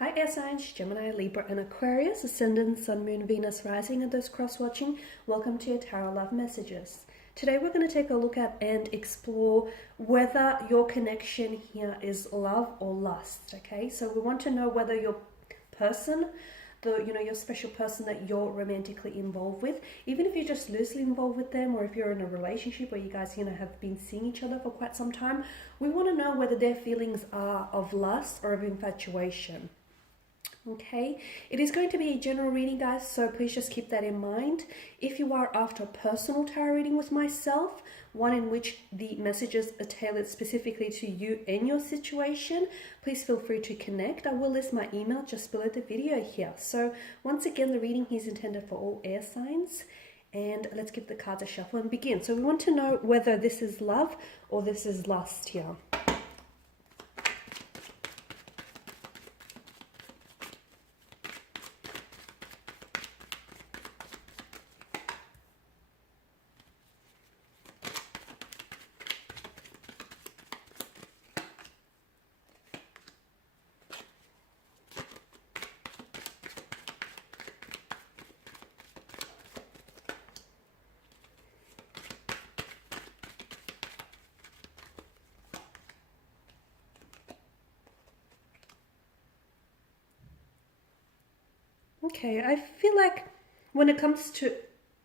Hi air signs, Gemini, Libra and Aquarius, Ascendant, Sun, Moon, Venus, Rising, and those cross-watching. Welcome to your Tarot Love Messages. Today we're going to take a look at and explore whether your connection here is love or lust, okay? So we want to know whether your person, your special person that you're romantically involved with, even if you're just loosely involved with them, or if you're in a relationship where you guys, have been seeing each other for quite some time, we want to know whether their feelings are of lust or of infatuation. Okay, it is going to be a general reading, guys, so please just keep that in mind. If you are after a personal tarot reading with myself, one in which the messages are tailored specifically to you and your situation, please feel free to connect. I will list my email just below the video here. So once again, the reading is intended for all air signs, and let's give the cards a shuffle and begin. So we want to know whether this is love or this is lust here. Okay, I feel like when it comes to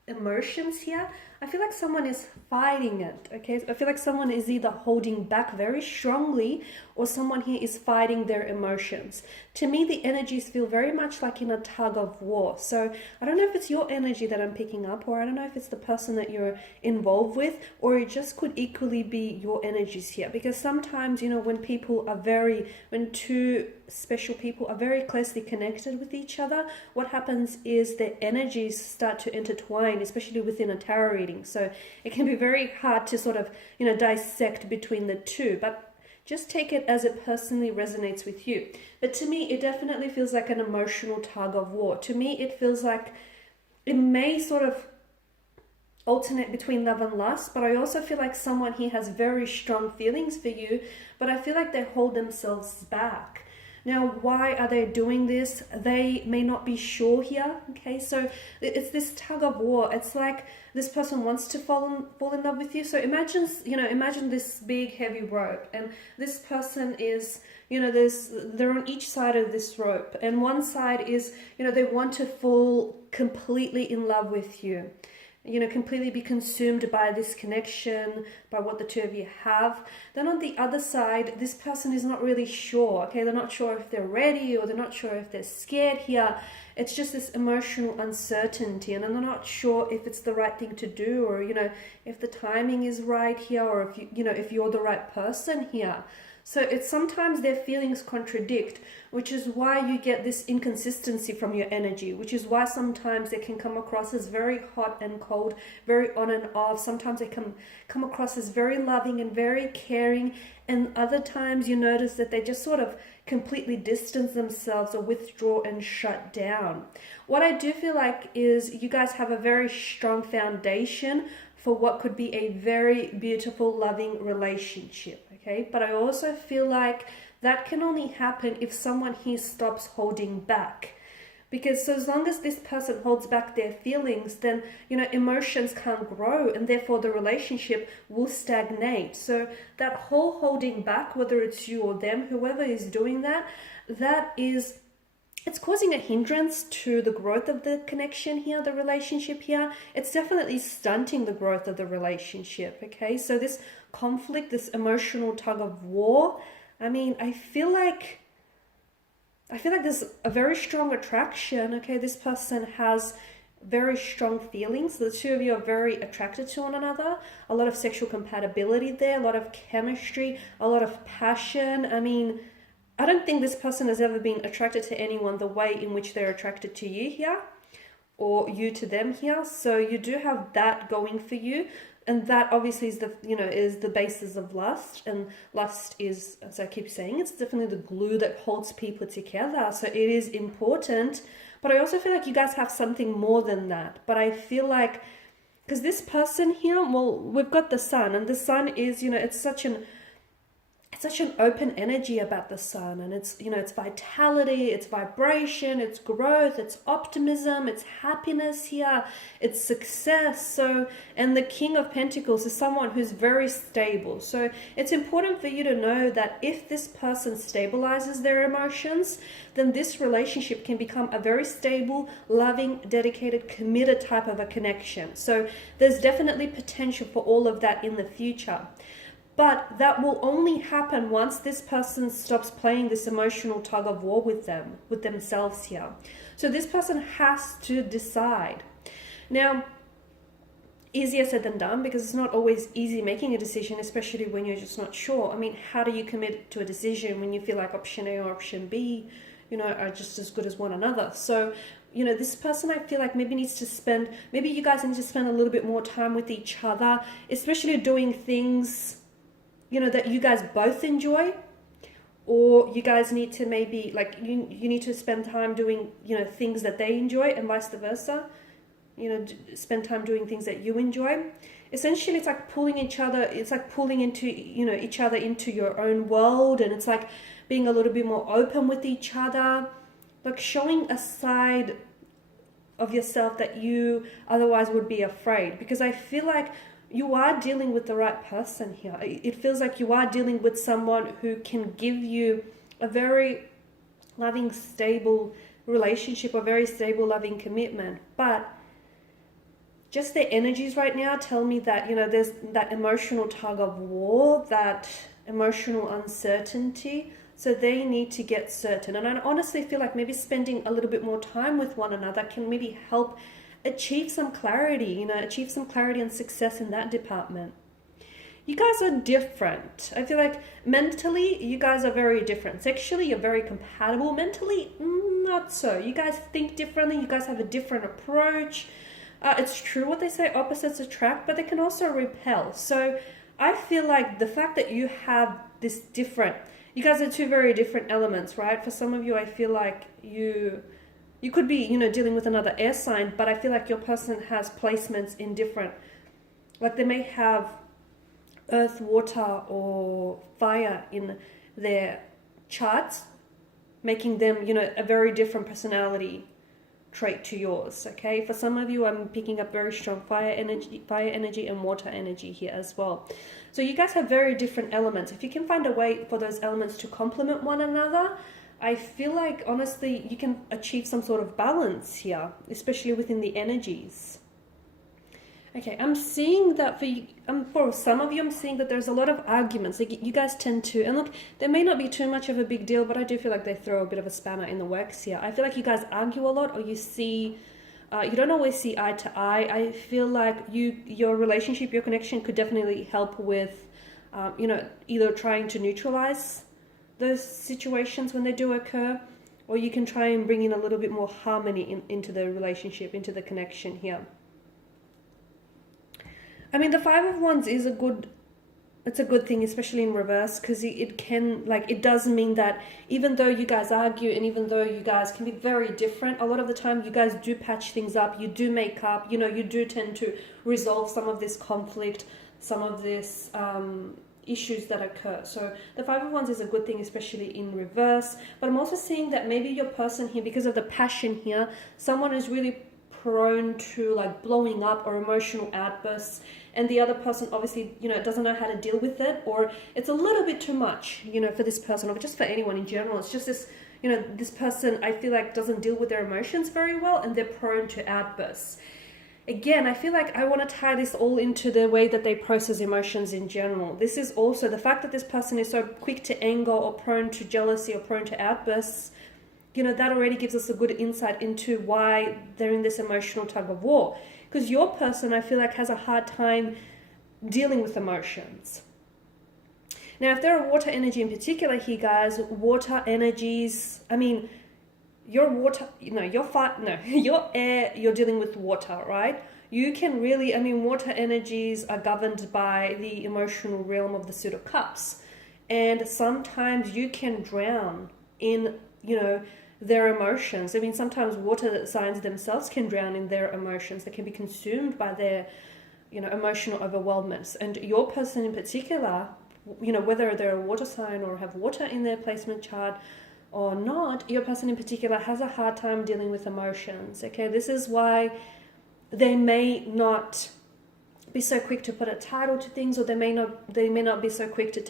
emotions here, I feel like someone is fighting it, okay? I feel like someone is either holding back very strongly or someone here is fighting their emotions. To me, the energies feel very much like in a tug of war. So I don't know if it's your energy that I'm picking up, or I don't know if it's the person that you're involved with, or it just could equally be your energies here. Because sometimes, when two special people are very closely connected with each other, what happens is their energies start to intertwine, especially within a tarot reading. So it can be very hard to sort of, dissect between the two, but just take it as it personally resonates with you. But to me, it definitely feels like an emotional tug of war. To me, it feels like it may sort of alternate between love and lust, but I also feel like someone here has very strong feelings for you, but I feel like they hold themselves back. Now, why are they doing this? They may not be sure here, okay? So it's this tug of war. It's like this person wants to fall in love with you. So imagine this big heavy rope, and this person is, they're on each side of this rope, and one side is, they want to fall completely in love with you. Completely be consumed by this connection, by what the two of you have. Then on the other side, this person is not really sure, okay? They're not sure if they're ready, or they're not sure if they're scared here. It's just this emotional uncertainty, and they're not sure if it's the right thing to do, or, if the timing is right here, or if you're the right person here. So it's sometimes their feelings contradict, which is why you get this inconsistency from your energy, which is why sometimes they can come across as very hot and cold, very on and off. Sometimes they can come across as very loving and very caring, and other times you notice that they just sort of completely distance themselves or withdraw and shut down. What I do feel like is you guys have a very strong foundation for what could be a very beautiful, loving relationship, okay? But I also feel like that can only happen if someone here stops holding back. Because so as long as this person holds back their feelings, then, emotions can't grow, and therefore the relationship will stagnate. So that whole holding back, whether it's you or them, whoever is doing that, it's causing a hindrance to the growth of the connection here, the relationship here. It's definitely stunting the growth of the relationship, okay? So this conflict, this emotional tug of war, I feel like there's a very strong attraction, okay? This person has very strong feelings. The two of you are very attracted to one another. A lot of sexual compatibility there, a lot of chemistry, a lot of passion. I don't think this person has ever been attracted to anyone the way in which they're attracted to you here, or you to them here. So you do have that going for you, and that obviously is the basis of lust. And lust is, as I keep saying, it's definitely the glue that holds people together. So it is important, but I also feel like you guys have something more than that. But I feel like, because this person here, well, we've got the sun, and the sun is, it's such an open energy about the sun, and it's, you know, it's vitality, it's vibration, it's growth, it's optimism, it's happiness here, it's success. So, and the King of Pentacles is someone who's very stable. So it's important for you to know that if this person stabilizes their emotions, then this relationship can become a very stable, loving, dedicated, committed type of a connection. So there's definitely potential for all of that in the future. But that will only happen once this person stops playing this emotional tug of war with themselves here. So this person has to decide. Now, easier said than done, because it's not always easy making a decision, especially when you're just not sure. I mean, how do you commit to a decision when you feel like option A or option B, you know, are just as good as one another? So, you know, this person, I feel like maybe needs to spend, maybe you guys need to spend a little bit more time with each other, especially doing things, you know, that you guys both enjoy. Or you guys need to maybe, like, you need to spend time doing, you know, things that they enjoy, and vice versa. You know, spend time doing things that you enjoy. Essentially, it's like pulling each other, it's like pulling into, you know, each other into your own world, and it's like being a little bit more open with each other, like showing a side of yourself that you otherwise would be afraid. Because I feel like you are dealing with the right person here. It feels like you are dealing with someone who can give you a very loving, stable relationship, a very stable, loving commitment. But just their energies right now tell me that, you know, there's that emotional tug of war, that emotional uncertainty. So they need to get certain. And I honestly feel like maybe spending a little bit more time with one another can maybe help achieve some clarity, you know, achieve some clarity and success in that department. You guys are different. I feel like mentally, you guys are very different. Sexually, you're very compatible. Mentally, not so. You guys think differently. You guys have a different approach. It's true what they say, opposites attract, but they can also repel. So I feel like the fact that you have this different, you guys are two very different elements, right? For some of you, I feel like you could be, you know, dealing with another air sign, but I feel like your person has placements in different, like they may have earth, water, or fire in their charts, making them, you know, a very different personality trait to yours. Okay, for some of you, I'm picking up very strong fire energy and water energy here as well. So you guys have very different elements. If you can find a way for those elements to complement one another, I feel like honestly you can achieve some sort of balance here, especially within the energies. Okay, I'm seeing that for some of you, I'm seeing that there's a lot of arguments. Like you guys tend to, and look, there may not be too much of a big deal, but I do feel like they throw a bit of a spanner in the works here. I feel like you guys argue a lot, or you see, you don't always see eye to eye. I feel like your relationship, your connection could definitely help with, you know, either trying to neutralize those situations when they do occur, or you can try and bring in a little bit more harmony into the relationship, into the connection here. I mean, the Five of Wands is it's a good thing, especially in reverse, because it can, like, it does mean that even though you guys argue and even though you guys can be very different, a lot of the time you guys do patch things up, you do make up, you know, you do tend to resolve some of this conflict, some of this issues that occur. So the Five of Wands is a good thing, especially in reverse. But I'm also seeing that maybe your person here, because of the passion here, someone is really prone to like blowing up or emotional outbursts, and the other person obviously, you know, doesn't know how to deal with it, or it's a little bit too much, you know, for this person, or just for anyone in general. It's just this, you know, this person, I feel like, doesn't deal with their emotions very well, and they're prone to outbursts. Again, I feel like I want to tie this all into the way that they process emotions in general. This is also the fact that this person is so quick to anger or prone to jealousy or prone to outbursts. You know, that already gives us a good insight into why they're in this emotional tug of war. Because your person, I feel like, has a hard time dealing with emotions. Now, if they're a water energy in particular here, guys, water energies, I mean, your water, you know, your air, you're dealing with water, right? You can really, I mean, water energies are governed by the emotional realm of the Suit of Cups. And sometimes you can drown in, you know, their emotions. I mean, sometimes water signs themselves can drown in their emotions. They can be consumed by their, you know, emotional overwhelmness. And your person in particular, you know, whether they're a water sign or have water in their placement chart or not, your person in particular has a hard time dealing with emotions. Okay, this is why they may not be so quick to put a title to things, or they may not be so quick to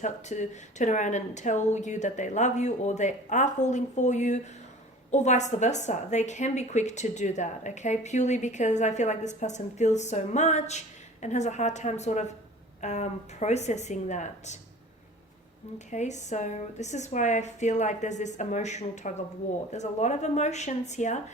turn around and tell you that they love you or they are falling for you, or vice versa. They can be quick to do that, okay, purely because I feel like this person feels so much and has a hard time sort of processing that. Okay, so this is why I feel like there's this emotional tug of war. There's a lot of emotions here,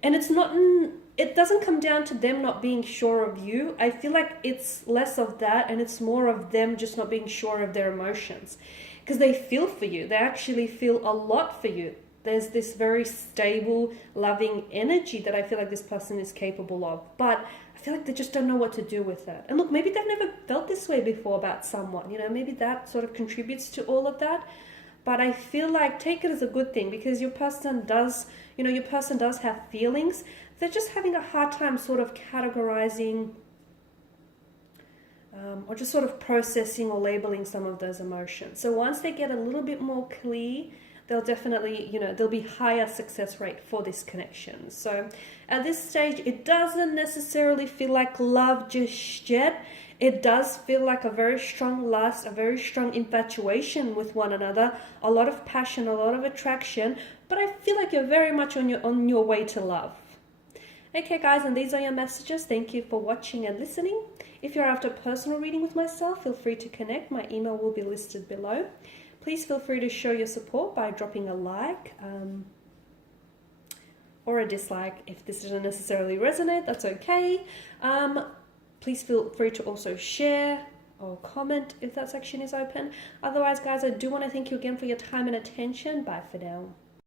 and it doesn't come down to them not being sure of you. I feel like it's less of that, and it's more of them just not being sure of their emotions, because they feel for you. They actually feel a lot for you. There's this very stable, loving energy that I feel like this person is capable of, but I feel like they just don't know what to do with it. And look, maybe they've never felt this way before about someone, you know, maybe that sort of contributes to all of that. But I feel like take it as a good thing, because your person does have feelings. They're just having a hard time sort of categorizing or just sort of processing or labeling some of those emotions. So once they get a little bit more clear, they'll definitely, you know, there'll be higher success rate for this connection. So at this stage, it doesn't necessarily feel like love just yet. It does feel like a very strong lust, a very strong infatuation with one another, a lot of passion, a lot of attraction, but I feel like you're very much on your way to love. Okay guys, and these are your messages. Thank you for watching and listening. If you're after a personal reading with myself, feel free to connect. My email will be listed below. Please feel free to show your support by dropping a like or a dislike. If this doesn't necessarily resonate, that's okay. Please feel free to also share or comment if that section is open. Otherwise, guys, I do want to thank you again for your time and attention. Bye for now.